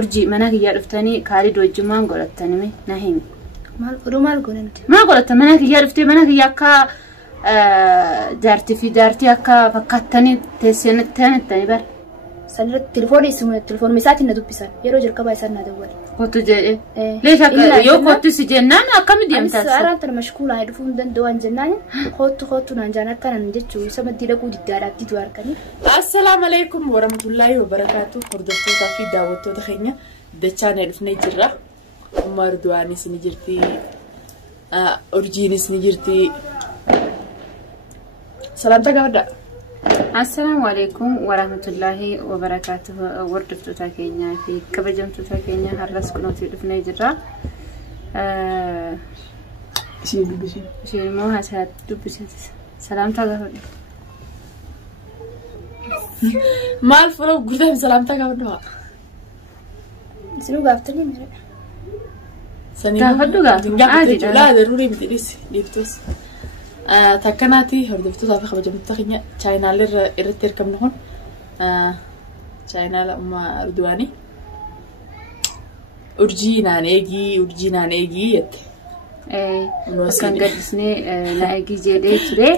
urjii mana kiyyaa dhuftanii kaalii dojjumaan godhattanii na himi. maal goonanti? Maal godhatta mana kiyyaa dhuftee mana kiyyaa akka jaartii fi jaartii akka fakkaatanii teessanii bar. Sanirratti telefoon isaatiin na dubbisan yeroo jalqabaa isaan na dawwale. Kottu jedhee. Leesha yoo kottu si jennaan akkami deemtaas? Saaraan tana mashkuulaa dhufuu hin danda'an jennaan kottu naan jaan akkanan jechuun isa maddii dhaquu diddaadhaatti tu harkanii. Assalaamu alaykum warahmatullahi wabarakatuh. Hordoftoota fi daawwattoota keenya dachaan dhufnee jirra. Umar Du'aanis ni jirti. Urjiinis ni jirti. Salaamta gaafadha. Assalamu alaykum warahmatullahi wabarakatuh. Hordoftoota keenya fi kabajamtoota keenya har'as kunuutii dhufnee jirra. Isheen immoo haasa'aa dubbisiisa. Salaamta gaafadha. Maal fuula guddaa salaamta gaafadha. Isinuu gaafatanii mire. Gaafadhu gaafadhu. Laa daruuri miti dhiiftus. Takkanati hordoftoota fi kabajamtoota keenya chaayinaal irratti argamnu kun chaayinaal Umar Du'aanii urjii naan eegii jette. Kan gaddisnee na eegii jedhee ture.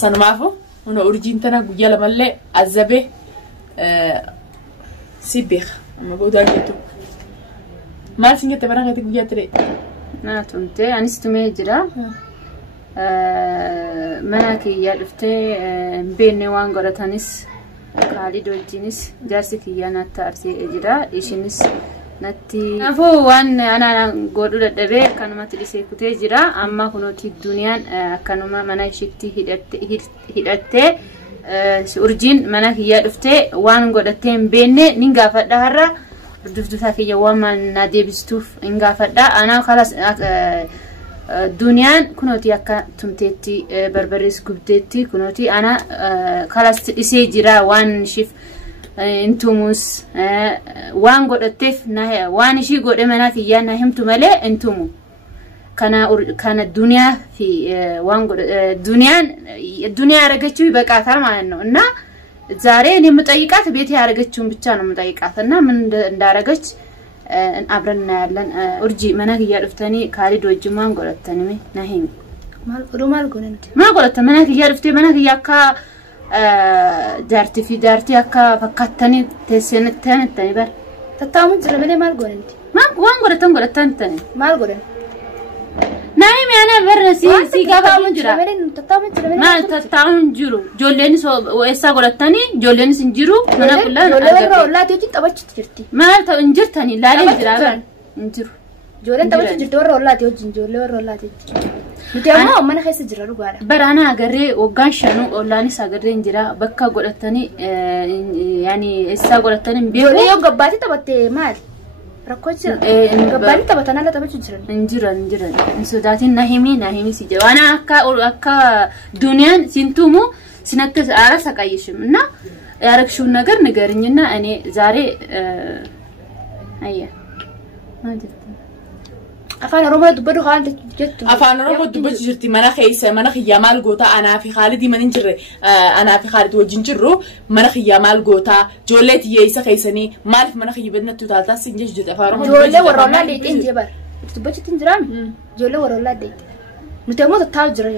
Sanumaafu una urjiin tana guyyaa lamallee azabee si beeka amma boodaan jettu. Maal sin jette bara keetti guyyaa ture? Naa tumte anis tumee jira. Mana kiyyaa dhuftee beenne waan godhatanis kaalii dojjiinis jaarsi kiyyaa natti arsee jira. Ishinis natti kanaafuu waan anaan godhu dadhabee akkanumatti dhisee kutee jira. Amma kunuuti duniyaan akkanuma mana ishiitti hidhattee urjiin mana kiyyaa dhuftee waan godhattee hin beenne nin gaafadha har'a. Hordoftoota kiyya waan maal na deebistuuf hin gaafadha. Anaa kalas duniyaan kunuuti akka tumteetti barbarees gubdeetti kunuuti ana kalas dhisee jira waan ishiif intumus waan godhatteef waan ishii godhe mana kiyyaa na himtu malee intumu kana duniyaa fi waan godhe duniyaa argachuu ይበቃታል ማለት ነው እና ዛሬ እኔ የምጠይቃት ቤቴ ያረገችውን ብቻ ነው የምጠይቃት እና ምን እንዳረገች አብረና ያለን urji mana kiyyaa dhuftanii kaalii dojjumaan godhattanii na himi. Maal goonanti? Maal godhatta mana kiyyaa dhuftee mana kiyyaa akka jaartii fi jaartii akka fakkaatanii teessanii bar. Tattaamuun jira malee maal goonanti? Waan godhattan maal godan? Naim yana barra si gaafaamu jira. Tattaamuun jira malee maal tattaamuun jiru? Joolleenis eessaa godhattanii joolleenis hin jiru. Mana kullaan warra ollaati wajjin taphachitti jirti. Maal ta'u hin jirtanii laalee jira hin jiru. Ijoolleen taphachitti jirti warra ollaati wajjin ijoollee warra ollaati wajjin. Nuti ammoo mana keessa jira dhugaadha. Baraana agarree waggaan shanuu ollaanis agarree hin jira bakka godhatanii yaani eessaa godhatanii hin beeku. Ijoollee yoo gabbaatti taphatte maal? Rakkoo jira. Gabbaatti taphatan ala taphachuu jiran. Jiran. Sodaatiin na himi si jira. Waan akka duniyaan sintumu sinatti aara saqayyishim. እና ያረግሽውን ነገር ንገሪኝና እኔ ዛሬ አያ afaan oromoo dubbadu haan jettu. Afaan oromoo dubbatu jirti mana keessa mana kiyyaa maal goota anaa fi Khaalid mana hin jirre anaa fi Khaalid wajjin jirru mana kiyyaa maal goota ijoollee tiyyeessa keessanii maaliif mana kiyya badnattu taaltaas hin jechu afaan oromoo. Ijoollee warra ollaa deetiin jebar. Dubbachuutti hin jiraami. Ijoollee warra ollaa deetiin. Nuti ammoo taa'u jira.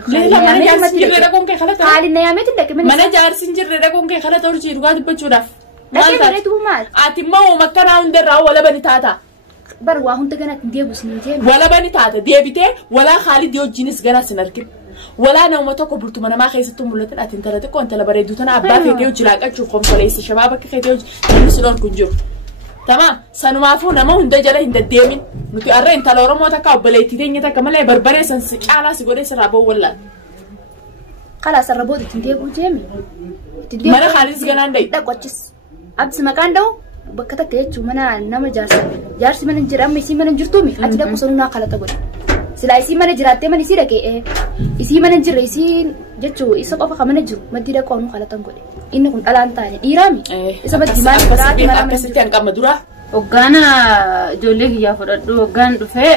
Khaalid na yaameeti dhaqe mana jaarsi hin jirre dhaquun kee kala ta'u dhugaa dubbachuudhaaf. Dhaqee bareedu maal? Ati immoo makkanaa hundarraa wala bani taata. Bar waa hunda gana deebus ni deebi. Wala bani taata deebitee wala Khaalid wajjinis gana sin argin. Wala nama tokko bultu mana maa keessatti mul'atan ati intala xiqqoo intala bareedduu tana abbaa feetee hojii laaqachuuf konsoleessa shabaaba akka feetee hojii sun kun jiru. Tamam sanumaafuu nama hunda jala hin deddeemin nuti arra intala Oromoo takka obboleettii teenya takka malee barbaree san si caalaa si godhee sirraa ba'u wallaan. Kalaas arra booda ittiin deebuu jeemi. Mana Khaalidis ganaan dhayi. Dhaqochis. Absi maqaan dhawu bakka takka jechuun mana nama jaarsi mana jira amma isii mana jirtuumi ati dhaqu sunuu kalata godhe. Silaa isii mana jiraattee mana isii dhaqee isii mana jirre isii jechuu isa qofa kan mana jiru maddii dhaqu nu kalatan godhe. Inni kun dhalaan taane dhiiraami. Isa baddi maal akkasitti akkasitti hanqama dura. Hoggaana ijoollee kiyyaa fudhadhu hoggaan dhufee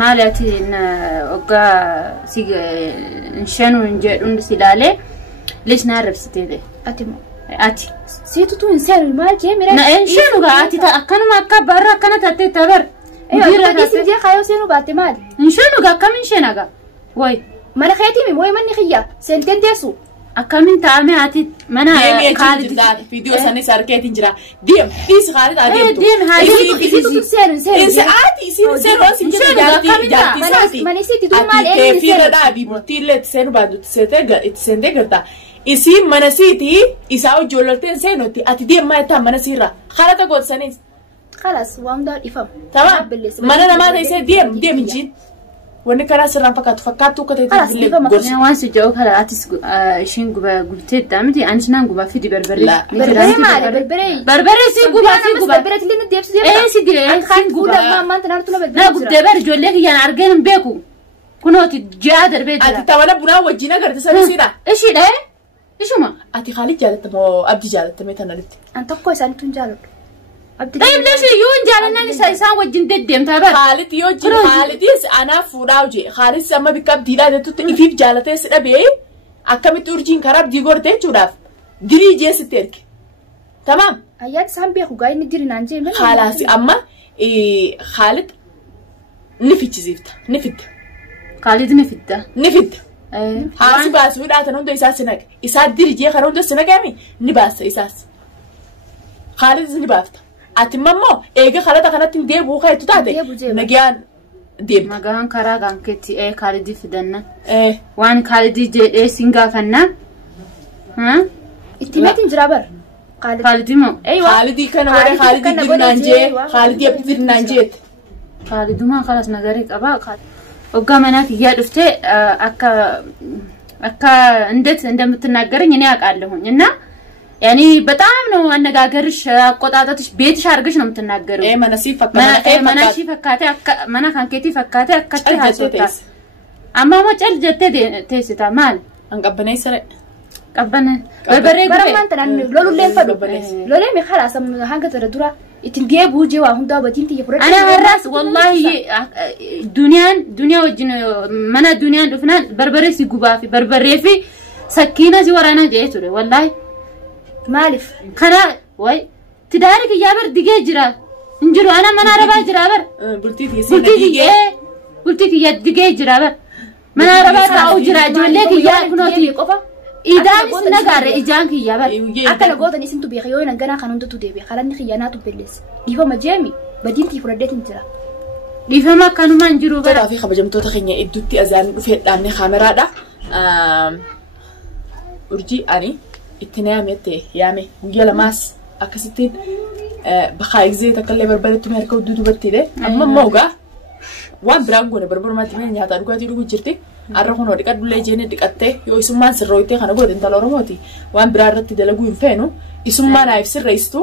maali ati hoggaa si shanuu hin jedhuun si ilaalee lees naa rabsitee ta'e. Ati ati Situ tu insan mal je mira. na enshenu ga ati ta akkanuma akka barra akkana tatte tabar Mira disin je kayo senu baate mal. enshenu ga akkamin shenaga way Mana khayati mi moy manni khiya. Senten desu. akkamin taame ati mana Khalid video sanis arketin jira diem is Khalid adem tu diem Situ tu senu is ati sin wasin jarti Mani situ tu mal ati en fira da bi burtille sen badu sende garta isi manasiti isao jololten senoti ati diem ma ta manasira khalata god sanis خلاص وامدار إفهم تمام mana nama dai sai diem jin wani kana sirran fakatu ka tayi خلاص إفهم ne wansi jaw kala atis shin guba gubte damti anjnan guba fidi berbere بربري ما بربري berbere si guba بربري اللي نديب سيدي si dire خان كودا ما أنت نارتنا na بربري gubde ber jolle ki yan argen beku kunoti jadar be ati tawana buna wajina garta sanisira ايش ده ايش ما ati Khalid jalatta mo abdi jalatta me tanalitti أنت كويس أنت تنجالك طيب ليش يون جالنا نسا وجن ددم تابر Khalid yo jin Khalid is ana fudauje Khalid sama bikab dida de tut ifif jalate sida be akamit urjin karab digorte chudaf diri jesi terki tamam أيات سام بيخو جاي ندير نانجي من خلاص اما Khalid nifit zifta nifit خالد نفدا nifit haasi baas widaatan hundo isaa sinag isaa diri jee kana hundo sinagami ni baasa isaas Khalid ni baafta ati mammo eega khalata kanatti deebu kaytu taate nagyaan deeb magahan kara ganketi خالد فدنا وان خالد جي سينغافنا ها اتمات جرابر خالد مو أيوة Khalid kana wada Khalid dirnanje Khalid yab dirnanjeet خالد ما خلاص نغريك ابا خالد وقامنا في يا دفته اكا اندت እንደምትናገረኝ እኔ አውቃለሁኝ እና ያኒ በጣም ነው አነጋገርሽ አቆጣጣትሽ ቤትሽ አርገሽ ነው የምትናገረው መናሲ ፈካተ መና ካንኬቲ ፈካተ አከተ ሀሶታ አማሞ ጨል ጀተ ተስታ ማል አንቀበነይ ሰረ ቀበነ በበሬ برمان تنان لولو لين فدو لولو مي خلاص هانك تردورا اتنجي بوجي واهوندا بتينتي يفرد انا هراس والله دنيا وجن منا دنيا دفنان بربري سي غبا في بربري في سكينه زي ورانا جيتو والله مالف خنا وي تدارك يا بر ديجي جرا انجرو انا منا ربا جرا بر قلتي يا ديجي جرا بر منا ربا او جرا جولك يا كنوتي قفا إداني سنجار إجانك يا بر أكل جودا نسيم تبيخيو نجنا خانون تودي خلاني خيانات وبلس ديفا مجامي بدينتي فردت انترا ديفا ما كانوا ما نجرو بر في خبجمتو تخيني ادوتي ازان في دامني خامرا دا urji ani itinaamete yaame guyala maas akasitin bakhaayizee takalle barbaretu meerka dudu battide amma mawga waan biraan goone barbarmaati mee nyaata dhugaatii dhugu jirti arra kunoo dhiqadhullee jeene dhiqatte yoo isummaan sirrooytee kana godhe intala oromooti waan biraa irratti dalaguu hin feenu isummaan naaf sirreessitu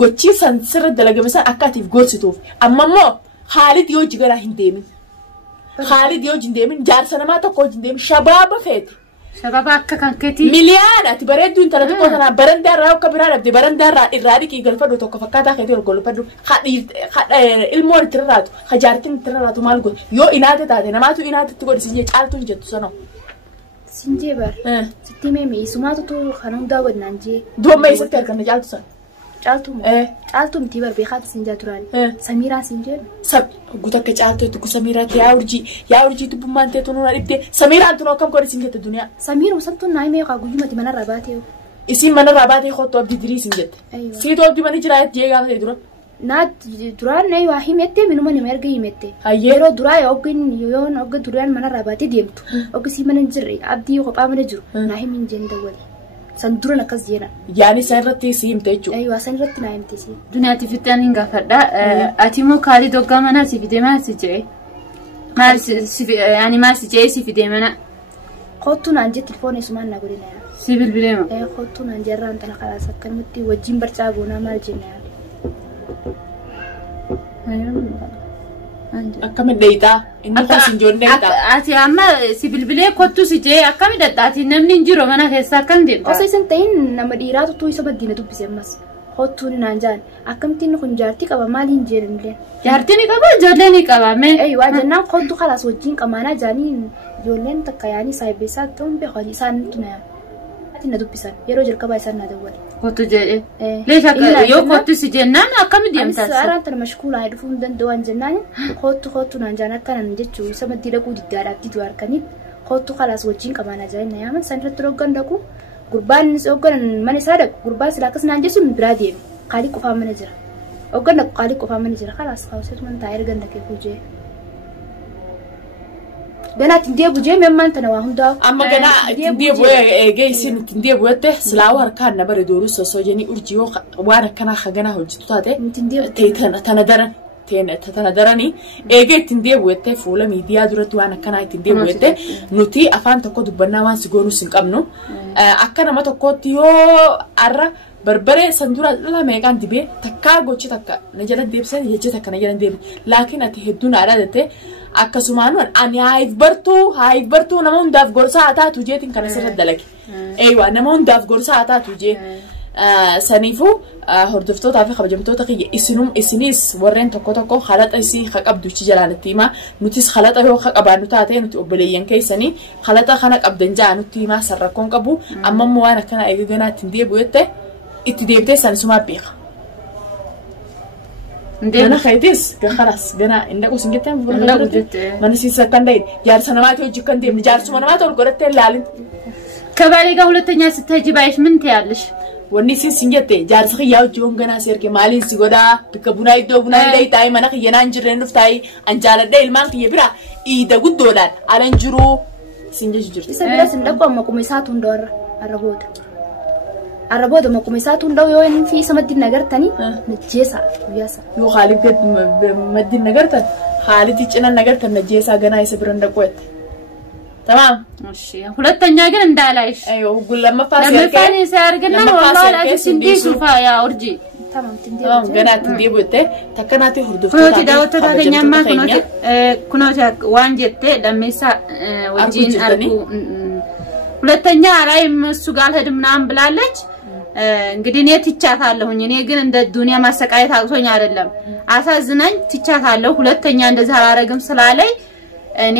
gochii san sirra dalagame san akka atiif gorsituuf amma immoo Khalid yoo jigaraa hin deemin Khalid yoo hin deemin jaarsa namaa tokko hin deemin shabaaba feeti شباب أكا كان كتي مليان أتبرد أنت لا تقول أنا برند الرأي كبيرة أبدي برند الرأي كي قال فدو توقف كذا كتير قالوا فدو خد المور ترى خجارتين ترى مالكو يو إنادة تادي نماتو إنادة تقول سنجي تعالتون جتو سنو سنجي بار ستي ميمي سماتو تو خانون داود نانجي دو ما يستر كنا جالتو سن جالتو جالتو متيبر بيخات سنجا تراني سميرا سنجي سب قلت لك جالتو تكو سميرا يا أورجي تبو ما أنت تنو نريبتي سميرا أنتو كم كوري سنجت الدنيا سمير وسنتو نايمي وقاقو يوم تمنى رباتيو اسم من رباتي خطو أبدي دري سنجت سيدو أبدي مني جرايت جيغا تدرو ناد دران ناي واهي متى منو من مرجع يمتى يرو دراي أوكن يون أوكن دران من رباتي ديمتو أوكن سي من جري أبدي وقبا من جرو ناهي من جند ولي سندرنا كزينا يعني سنرتي سيم تيجو أيوة سنرتي نايم تيجي دنيا تفتان إنك فردا أتيمو كاري دوغا منا سيفيدي ما سيجي ما يعني ما سيجي سيفيدي منا خطو نانجي تلفوني سمان نقولنا سيبل بليما خطو نانجي ران تنا خلاص كنمتي وجيم برتاغونا مال جينا أكمل ديتا إنه خاصين جون ديتا أتي أما سيبل بلي كتو سيجي أكمل دتاتي نمني نجرو منا كيسا كم ديم أصلاً سنتين نما ديراتو توي سبب دينا تو بسمس خطو نانجان أكمل نخون جارتي كبا مالين جيرن لين جارتي كبا جولني كبا مي أيوة جنان خطو خلاص وجين كمانا جانين جولن تكياني سايبسات توم بخالي سان تنام أتي ندو بسان يرو جركبا يسان ندوّل كنت جاي ليش يو كنت سجنان أكمل ديم تاس أنا ترى مشكولة يدفون دن دوان جنان خدت نانجانا كان نجتشو سما دي لكو ديارة تدوار كنيب خدت خلاص وجين كمان جاي نياما سنتر تروجن دكو قربان نسوقن من سادك قربان سلاكس نانجسو نبرادين قالي كوفا منجرا وقلنا قالي كوفا منجرا خلاص خلاص من تاير جندا كيفوجي جنا تندي أبو جيم يوم ما أنت نواهم دا أما جنا تندي أبو جاي سين تندي أبو ته سلاوه كان نبرة دروس سوسجني أرجيو وأنا كنا خجنا هوجتو تاته تندرني إيجي تندي أبو ته فولا ميديا درت وأنا كنا تندي أبو ته نوتي أفان تقود برنامج سجونو سنكمنو أكنا ما تقود يو أرى بربرة سندورة لا ميكان دبي تكار قوتشي تكا نجلا ديب سن يجي تكا نجلا ديب لكن أتهدون أرادته akkasumaan ani haayif bartuu nama hundaaf gorsa hataa tujeetiin kana sirratti dalage eeywa nama hundaaf gorsa hataa tujee saniifuu hordoftoota fi kabajamtoota kiyya isinis warreen tokko khalaxa isii qabdu chi jalaanatti hima nutis khalaxa yoo qabaannu taate nuti obboleeyyan keessanii khalaxa kana qabdan jaa nuti hima sarrakkoon qabu amma waan akkana eegaganaa ittiin deebi'uutte itti deebitee sanisumaa beeka. أنا خايتيس خلاص جنا إنك وسنجتها ما نسيت كندين جار سنوات وجي كندين جار سنوات والقرط اللالين كبالي قولة الناس تهجب عيش من تيالش ونسيت سنجتة جار سخي ياو جون جنا سير كمالين سجودا بكبوناي دوبوناي داي تاي ما نخي ينانجرين نفتاي أنجال داي المال تيبرا إيدا قد دولار على نجرو سنجش جرت. إسا سندقوا ما كوميساتون دور الربود. الربود ما كوميساتون دو يوين في سمد النجار تاني نجيسا وياسا. يو خالد بمد النجار تان خالد يجينا النجار تان نجيسا جنا يسبرن دقوت. تمام. ماشي. خلت تنجاجن ندالايش. أيوه قول لما فاسر. لما فاني سارجنا والله لا تسندي سوفا يا أرجي. تمام تندي. جنا تندي بوته تكناتي هردوف. كنوتي داوتة تاني ما كنوتي وانجتة لما يسا وجين أرجو. ሁለተኛ ራይም ሱጋል ሄድምናም ብላለች እንግዲህ እኔ ትቻታለሁኝ እኔ ግን እንደ ዱንያ ማሰቃየት አቅቶኝ አይደለም አሳዝነኝ ትቻታለሁ ሁለተኛ እንደዛ አላረግም ስላለኝ እኔ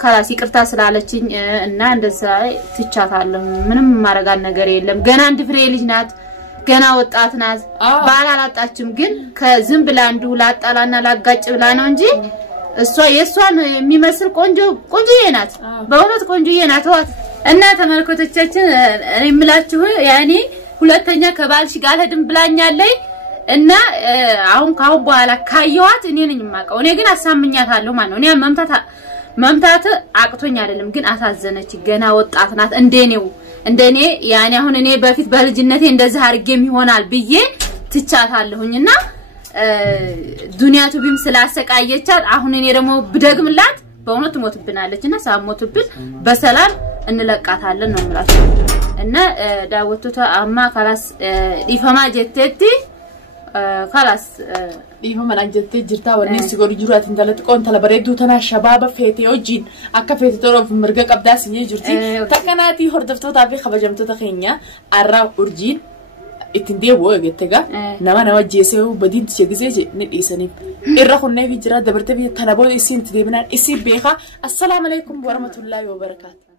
ካላስ ይቅርታ ስላለችኝ እና እንደዛ ትቻታለሁ ምንም ማረጋን ነገር የለም ገና አንድ ፍሬ ልጅ ናት ገና ወጣት ናት ባላላጣችም ግን ከዝም ብላ አንዱ ላጣላና ላጋጭ ብላ ነው እንጂ እሷ የሷን የሚመስል ቆንጆዬ ናት በእውነት ቆንጆዬ ናት እና ተመልካቾቻችን እኔ የምላችሁ ያኔ ሁለተኛ ከባልሽ ጋር ሄድም ብላኛለኝ እና አሁን ካሁን በኋላ ካየዋት እኔ ነኝ የማውቀው እኔ ግን አሳምኛታለሁ ማለት ነው እኔ መምታት አቅቶኝ አይደለም ግን አሳዘነች ገና ወጣት ናት እንደኔ ያኔ አሁን እኔ በፊት በልጅነቴ እንደዚህ አርጌም ይሆናል ብዬ ትቻታለሁኝና ዱንያቱ ቢም ስላሰቃየቻት አሁን እኔ ደግሞ ብደግምላት በእውነት ሞትብናለችና ሳሞትብን በሰላም እንለቃታለን ነው ማለት እና ዳወቱታ አማ خلاص ዲፈማ ጀተቲ خلاص ዲፈማ ላንጀተ ጅርታ ወኔ ሲጎር ጅራት እንተለት ቆን ተለበረዱ ተና ሸባባ ፌቴ ወጂን አካ ፌቴ ተሮፍ ምርገ ቀብዳስ ይጅርቲ ተከናቲ ሆርደፍቶታ ቢ خبجمته ተኸኛ አራ ኡርጂን itindee woogtega nama jeesee badin tigezeje nidisani irraxunne fi jira dabarte fi tanabo isin tidebina isi beexa assalamu alaykum wa rahmatullahi wa barakatuh